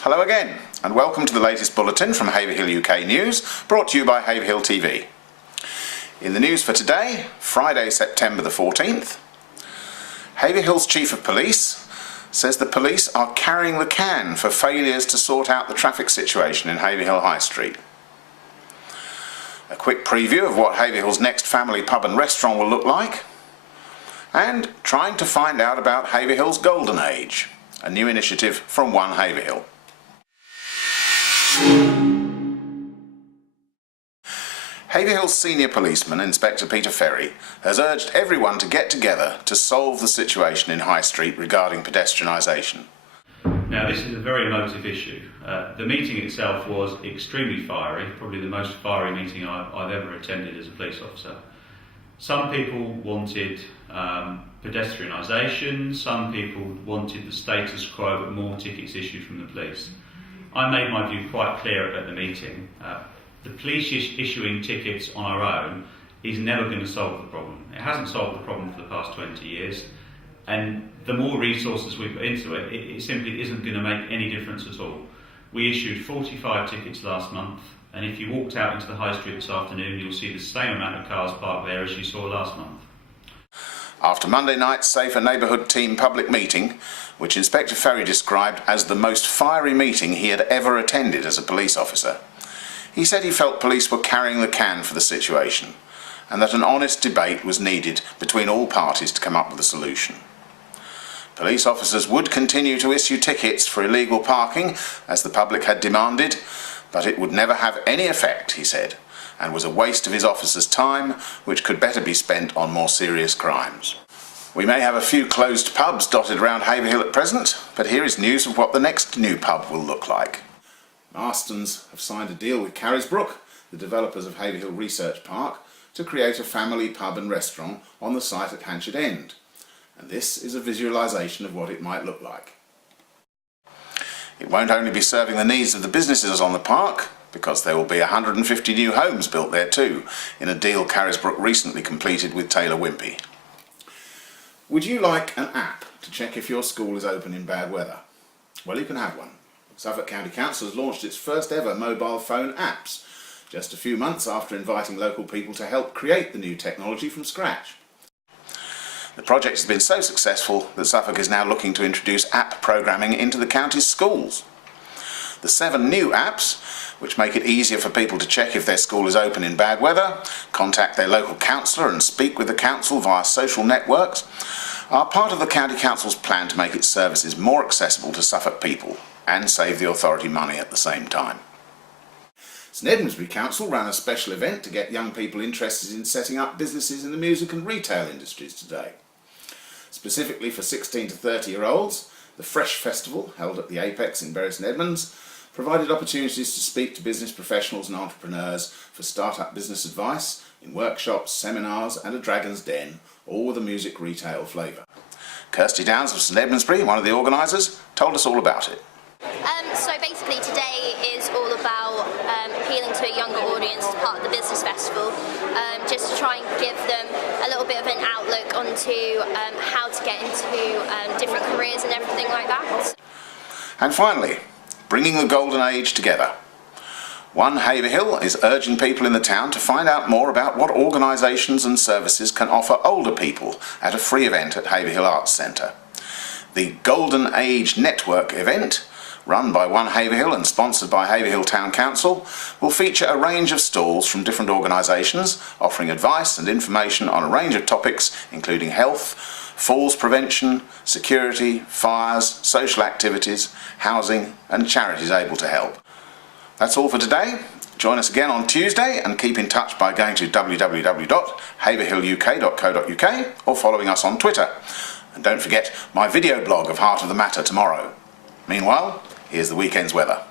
Hello again, and welcome to the latest bulletin from Haverhill UK News, brought to you by Haverhill TV. In the news for today, Friday, September the 14th, Haverhill's Chief of Police says the police are carrying the can for failures to sort out the traffic situation in Haverhill High Street. A quick preview of what Haverhill's next family pub and restaurant will look like, and trying to find out about Haverhill's Golden Age, a new initiative from One Haverhill. Haverhill's senior policeman, Inspector Peter Ferry, has urged everyone to get together to solve the situation in High Street regarding pedestrianisation. Now, this is a very emotive issue. The meeting itself was extremely fiery, probably the most fiery meeting I've ever attended as a police officer. Some people wanted pedestrianisation, some people wanted the status quo but more tickets issued from the police. I made my view quite clear at the meeting. The police issuing tickets on our own is never going to solve the problem. It hasn't solved the problem for the past 20 years, and the more resources we put into it, it simply isn't going to make any difference at all. We issued 45 tickets last month, and if you walked out into the High Street this afternoon, you'll see the same amount of cars parked there as you saw last month. After Monday night's Safer Neighbourhood Team public meeting, which Inspector Ferry described as the most fiery meeting he had ever attended as a police officer, he said he felt police were carrying the can for the situation, and that an honest debate was needed between all parties to come up with a solution. Police officers would continue to issue tickets for illegal parking, as the public had demanded, but it would never have any effect, he said, and was a waste of his officers' time, which could better be spent on more serious crimes. We may have a few closed pubs dotted around Haverhill at present, but here is news of what the next new pub will look like. Marstons have signed a deal with Carisbrooke, the developers of Haverhill Research Park, to create a family pub and restaurant on the site at Hanchet End. And this is a visualisation of what it might look like. It won't only be serving the needs of the businesses on the park, because there will be 150 new homes built there too, in a deal Carisbrooke recently completed with Taylor Wimpey. Would you like an app to check if your school is open in bad weather? Well, you can have one. Suffolk County Council has launched its first ever mobile phone apps, just a few months after inviting local people to help create the new technology from scratch. The project has been so successful that Suffolk is now looking to introduce app programming into the county's schools. The 7 new apps, which make it easier for people to check if their school is open in bad weather, contact their local councillor and speak with the council via social networks, are part of the County Council's plan to make its services more accessible to Suffolk people and save the authority money at the same time. St Edmundsbury Council ran a special event to get young people interested in setting up businesses in the music and retail industries today. Specifically for 16 to 30-year-olds, the Fresh Festival, held at the Apex in Bury St Edmunds, provided opportunities to speak to business professionals and entrepreneurs for start-up business advice in workshops, seminars and a Dragon's Den, all with a music retail flavour. Kirsty Downs of St Edmundsbury, one of the organisers, told us all about it. So basically today is all about appealing to a younger audience as part of the business festival, just to try and give them a little bit of an outlook onto how to get into different careers and everything like that. And finally, bringing the Golden Age together. One Haverhill is urging people in the town to find out more about what organisations and services can offer older people at a free event at Haverhill Arts Centre. The Golden Age Network event, run by One Haverhill and sponsored by Haverhill Town Council, will feature a range of stalls from different organisations offering advice and information on a range of topics including health, falls prevention, security, fires, social activities, housing and charities able to help. That's all for today. Join us again on Tuesday and keep in touch by going to www.haverhilluk.co.uk or following us on Twitter. And don't forget my video blog of Heart of the Matter tomorrow. Meanwhile, here's the weekend's weather.